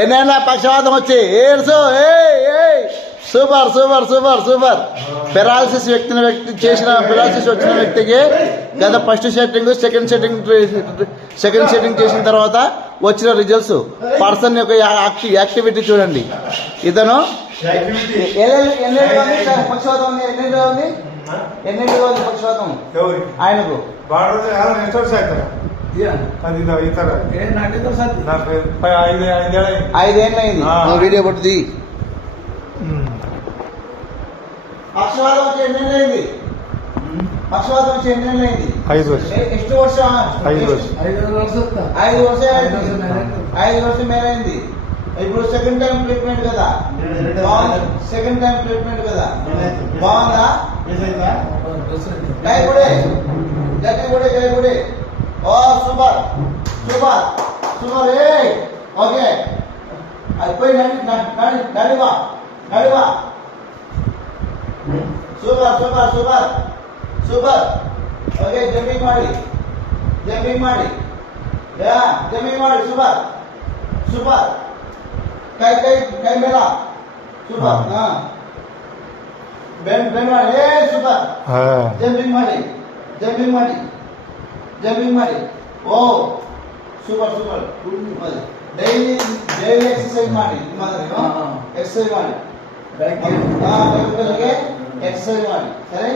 ఎన్నైనా పక్షవాతం వచ్చి ఏడ్సు super super super super. Paralysis చేసిన పెరాలసిస్ వచ్చిన వ్యక్తికి గత ఫస్ట్ సెట్టింగ్ సెకండ్ సెట్టింగ్ చేసిన తర్వాత వచ్చిన రిజల్ట్స్ పర్సన్ యొక్క యాక్టివిటీ చూడండి. ఇతను పక్షవాతం ఎన్నింటిగా ఉంది పక్షవాతం ఆయనకు 5 ఏళ్ళు అయింది. వీడియో పట్టుది. పక్షవాతం వచ్చి ఎన్ని ఏళ్ళు అయింది? పక్షవాతం వచ్చి ఎన్ని ఏళ్ళు అయింది? 5 ವರ್ಷ. ಎಷ್ಟು ವರ್ಷ? 5 ವರ್ಷ. 5 ವರ್ಷ మేలైంది. ఇప్పుడు సెకండ్ టైం ట్రీట్మెంట్ కదా, సెకండ్ టైం ట్రీట్మెంట్ కదా, బాగుందా? జైగుడే జైగుడే జైగుడే. ఓ సూపర్ సూపర్ సూపర్. ఓకే అయిపోయి నడివా నడివా. Super super super super. Okay jumping ಮಾಡಿ ಜಂಪಿಂಗ್ ಮಾಡಿ ಸೂಪರ್ ಸೂಪರ್. ಕೈ ಕೈ ಕೈ ಮೇಲ ಸೂಪರ್. ಬೆಂಡ್ ಮಾಡಿ ಸೂಪರ್. ಜಂಪಿಂಗ್ ಮಾಡಿ ಜಂಪಿಂಗ್ ಮಾಡಿ ಜಂಪಿಂಗ್ ಮಾಡಿ. ಓ super super. Daily daily exercise ಮಾಡಿ. ಎಕ್ಸರ್ಸೈಜ್ ಮಾಡಿ ఎక్సర్సైజ్ ಮಾಡಿ. సరే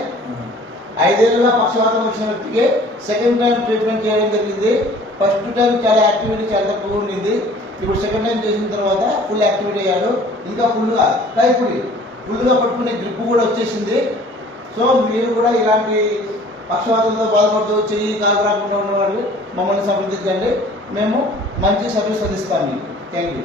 5 ఏళ్ళుగా పక్షవాతం వచ్చిన వ్యక్తికి సెకండ్ టైం ట్రీట్మెంట్ చేయడం జరిగింది. ఫస్ట్ టైం చాలా యాక్టివిటీ చాలా తక్కువ ఉండింది. ఇప్పుడు సెకండ్ టైం చేసిన తర్వాత ఫుల్ యాక్టివిటీ అయ్యాడు. ఇంకా ఫుల్గా కైపుడి ఫుల్గా పట్టుకునే గ్రిప్ కూడా వచ్చేసింది. సో మీరు కూడా ఇలాంటి పక్షవాతంతో బాధపడుతూ చెయ్యి కాలు రాకుండా ఉన్నవాళ్ళు మమ్మల్ని సంప్రదించండి. మేము మంచి సర్వీస్ అందిస్తాం మీకు. Thank you.